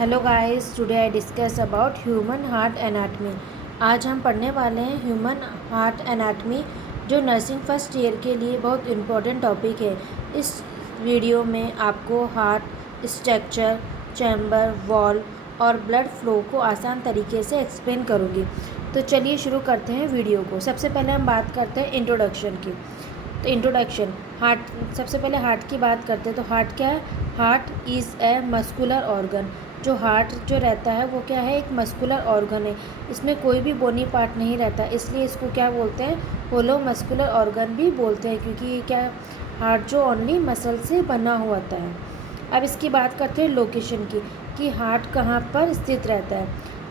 Hello guys, today I discuss about human heart anatomy. आज हम पढ़ने वाले हैं ह्यूमन हार्ट एनाटमी, जो नर्सिंग फर्स्ट ईयर के लिए बहुत इम्पोर्टेंट टॉपिक है। इस वीडियो में आपको हार्ट स्ट्रक्चर, चैम्बर, वॉल और ब्लड फ्लो को आसान तरीके से एक्सप्लेन करूँगी। तो चलिए शुरू करते हैं वीडियो को। सबसे पहले हम बात करते हैं इंट्रोडक्शन की। तो इंट्रोडक्शन, हार्ट, सबसे पहले हार्ट की बात करते हैं। तो हार्ट क्या है? Heart is a muscular organ. जो हार्ट जो रहता है वो क्या है? एक मस्कुलर ऑर्गन है। इसमें कोई भी बोनी पार्ट नहीं रहता, इसलिए इसको क्या बोलते हैं? होलो मस्कुलर ऑर्गन भी बोलते हैं, क्योंकि ये क्या, हार्ट जो ओनली मसल से बना हुआ होता है। अब इसकी बात करते हैं लोकेशन की, कि हार्ट कहाँ पर स्थित रहता है।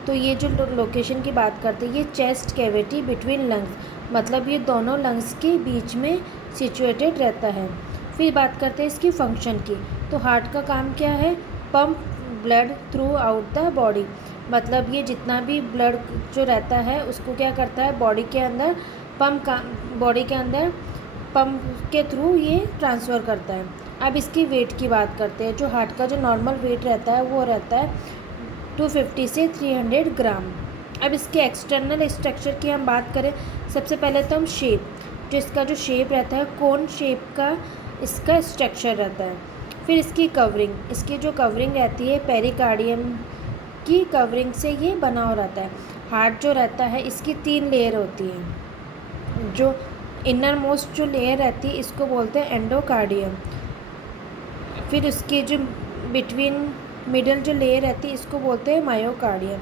तो ये जो लोकेशन की बात करते हैं, ये चेस्ट कैविटी बिटवीन लंग्स, मतलब ये दोनों लंग्स के बीच में सिचुएटेड रहता है। फिर बात करते हैं इसकी फंक्शन की। तो हार्ट का काम क्या है? Pump blood through out the body, मतलब ये जितना भी ब्लड जो रहता है उसको क्या करता है? बॉडी के अंदर बॉडी के अंदर पंप के थ्रू ये ट्रांसफ़र करता है। अब इसकी वेट की बात करते हैं। जो हार्ट का जो नॉर्मल वेट रहता है वो रहता है 250 से 300 ग्राम। अब इसके एक्सटर्नल स्ट्रक्चर की हम बात करें, सबसे पहले तो हम शेप, जो इसका जो शेप रहता है, कोन शेप का इसका स्ट्रक्चर रहता है। फिर इसकी कवरिंग, इसकी जो कवरिंग रहती है पेरिकार्डियम की कवरिंग से ये बना हो रहता है। हार्ट जो रहता है इसकी 3 लेयर होती है। जो इनर मोस्ट जो लेयर रहती है इसको बोलते हैं एंडोकार्डियम। फिर उसके जो बिटवीन मिडल जो लेयर रहती है इसको बोलते हैं मायोकार्डियम।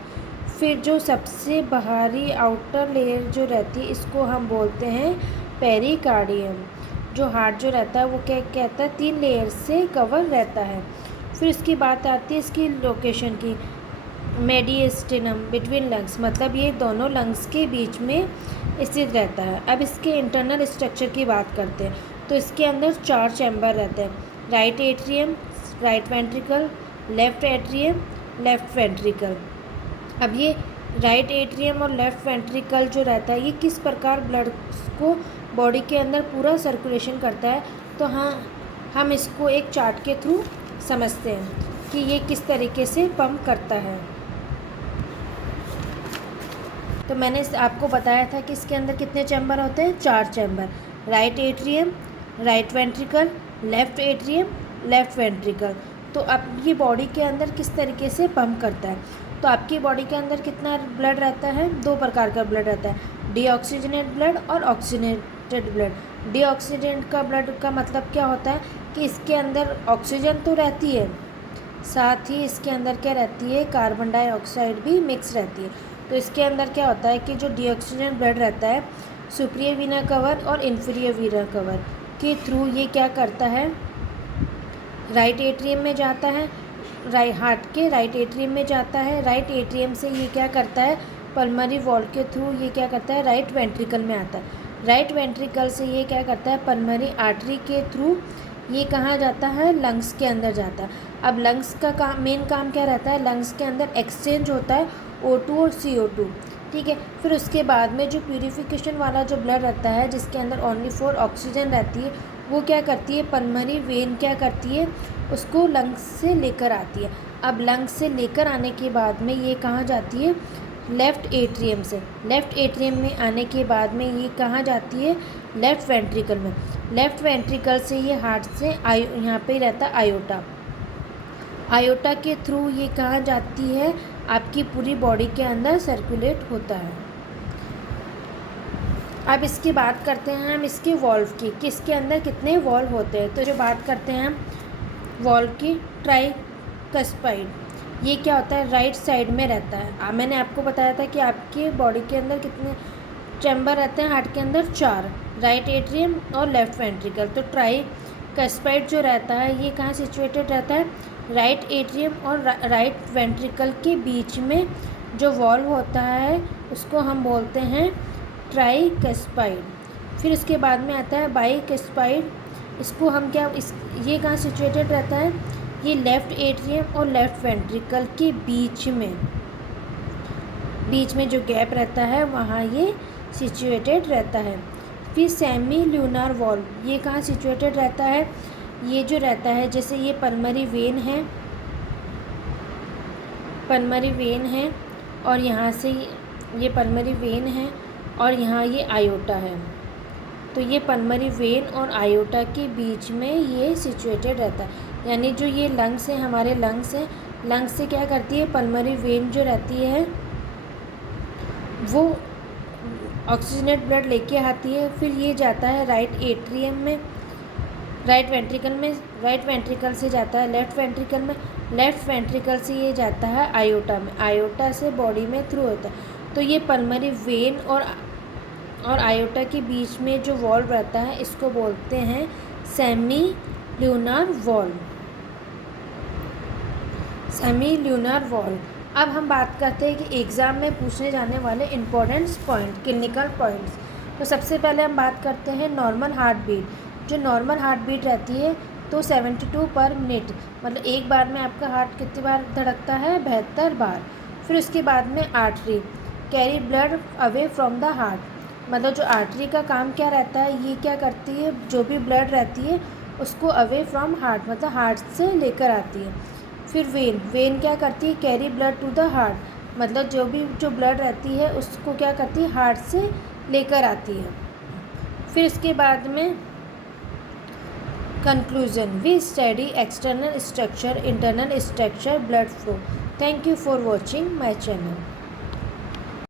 फिर जो सबसे बाहरी आउटर लेयर जो रहती है इसको हम बोलते हैं पेरिकार्डियम। जो हार्ट जो रहता है वो क्या कहता है? 3 लेयर से कवर रहता है। फिर इसकी बात आती है इसकी लोकेशन की, मेडिएस्टिनम बिटवीन लंग्स, मतलब ये दोनों लंग्स के बीच में स्थित रहता है। अब इसके इंटरनल स्ट्रक्चर की बात करते हैं। तो इसके अंदर 4 चैम्बर रहते हैं: right atrium, right ventricle, left atrium, left ventricle. अब ये राइट एट्रियम और लेफ़्ट वेंट्रिकल जो रहता है ये किस प्रकार ब्लड को बॉडी के अंदर पूरा सर्कुलेशन करता है, तो हाँ, हम इसको एक चार्ट के थ्रू समझते हैं कि ये किस तरीके से पंप करता है। तो मैंने आपको बताया था कि इसके अंदर कितने चैम्बर होते हैं? 4 chamber: right atrium, right ventricle, left atrium, left ventricle. तो अब ये बॉडी के अंदर किस तरीके से पंप करता है? तो आपकी बॉडी के अंदर कितना ब्लड रहता है? 2 प्रकार का ब्लड रहता है, डीऑक्सीजनेट ब्लड और ऑक्सीजनेटेड ब्लड। डीऑक्सीजनेट का ब्लड का मतलब क्या होता है? कि इसके अंदर ऑक्सीजन तो रहती है, साथ ही इसके अंदर क्या रहती है? कार्बन डाइऑक्साइड भी मिक्स रहती है। तो इसके अंदर क्या होता है कि जो डीऑक्सीजन ब्लड रहता है, सुपीरियर वीना कवर और इन्फीरियर वीना कवर के थ्रू ये क्या करता है? राइट एट्रियम में जाता है, हार्ट के राइट एट्रियम में जाता है। राइट एट्रियम से ये क्या करता है? पल्मोनरी वॉल के थ्रू ये क्या करता है? राइट वेंट्रिकल में आता है। राइट वेंट्रिकल से ये क्या करता है? पल्मोनरी आर्टरी के थ्रू ये कहाँ जाता है? लंग्स के अंदर जाता है। अब लंग्स का मेन काम क्या रहता है? लंग्स के अंदर एक्सचेंज होता है O2 और CO2, ठीक है। फिर उसके बाद में जो प्यूरिफिकेशन वाला जो ब्लड रहता है, जिसके अंदर ओनली 4 ऑक्सीजन रहती है, वो क्या करती है? पल्मोनरी वेन क्या करती है? उसको लंग्स से लेकर आती है। अब लंग्स से लेकर आने के बाद में ये कहाँ जाती है? लेफ़्ट एट्रियम से। लेफ़्ट एट्रियम में आने के बाद में ये कहाँ जाती है? लेफ़्ट वेंट्रिकल में। लेफ़्ट वेंट्रिकल से ये हार्ट से यहाँ पे रहता है आयोटा। आयोटा के थ्रू ये कहाँ जाती है? आपकी पूरी बॉडी के अंदर सर्कुलेट होता है। अब इसकी बात करते हैं हम इसके वॉल्व की, कि इसके अंदर कितने वॉल्व होते हैं। तो जो बात करते हैं हम वॉल्व की, ट्राइकस्पाइड, ये क्या होता है? राइट साइड में रहता है। मैंने आपको बताया था कि आपके बॉडी के अंदर कितने चैम्बर रहते हैं? हार्ट के अंदर 4, राइट एट्रियम और लेफ़्ट वेंट्रिकल। तो ट्राइकस्पाइड जो रहता है ये कहाँ सिचुएटेड रहता है? राइट एट्रियम और राइट वेंट्रिकल के बीच में जो वॉल्व होता है उसको हम बोलते हैं ट्राइकस्पाइड। फिर उसके बाद में आता है बाइकस्पाइड। इसको हम क्या ये कहाँ सिचुएटेड रहता है? ये लेफ़्ट एट्रियम और लेफ़्ट वेंट्रिकल के बीच में जो गैप रहता है वहाँ ये सिचुएटेड रहता है। फिर सेमी ल्यूनार वॉल्व, ये कहाँ सिचुएटेड रहता है? ये जो रहता है, जैसे ये पल्मोनरी वेन है, पल्मरी वेन है और यहाँ से ये पल्मरी वेन है और यहाँ ये आयोटा है। तो ये पल्मरी वेन और आयोटा के बीच में ये सिचुएटेड रहता है, यानी जो ये लंग्स है, हमारे लंग्स हैं, लंग्स से क्या करती है, पल्मरी वेन जो रहती है वो ऑक्सीजनेट ब्लड लेके आती है, फिर ये जाता है राइट एट्रियम में, राइट वेंट्रिकल में, राइट वेंट्रिकल से जाता है लेफ़्ट वेंट्रिकल में, लेफ़्ट वेंट्रिकल से ये जाता है आयोटा में, आयोटा से बॉडी में थ्रू होता है। तो ये पल्मरी वेन और आयोटा के बीच में जो वॉल्व रहता है इसको बोलते हैं सेमी ल्यूनार वॉल्व, सेमी ल्यूनार वॉल्व। अब हम बात करते हैं कि एग्ज़ाम में पूछने जाने वाले इम्पोर्टेंट पॉइंट, क्लिनिकल पॉइंट्स। तो सबसे पहले हम बात करते हैं नॉर्मल हार्ट बीट। जो नॉर्मल हार्ट बीट रहती है तो 72 पर मिनट, मतलब एक बार में आपका हार्ट कितनी बार धड़कता है, 72 बार। फिर उसके बाद में artery carry blood away from the heart, मतलब जो आर्टरी का काम क्या रहता है, ये क्या करती है, जो भी ब्लड रहती है उसको अवे फ्रॉम हार्ट, मतलब हार्ट से लेकर आती है। फिर वेन, वेन क्या करती है, carry blood to the heart, मतलब जो ब्लड रहती है उसको क्या करती है, हार्ट से लेकर आती है। फिर इसके बाद में conclusion, we study external structure, internal structure, blood flow. Thank you for watching my channel.